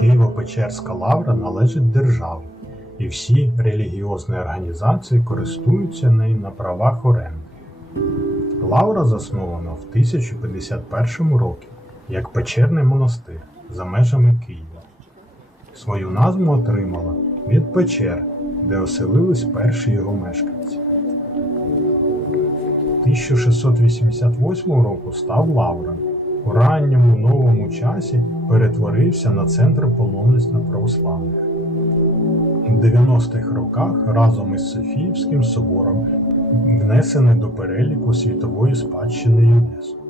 Києво-Печерська лавра належить державі, і всі релігіозні організації користуються нею на правах оренди. Лавра заснована в 1051 році як печерний монастир за межами Києва. Свою назву отримала від печер, де оселились перші його мешканці. 1688 року став Лавром. У ранньому новому часі перетворився на центр паломництва православних. У 90-х роках разом із Софіївським собором внесений до переліку світової спадщини ЮНЕСКО.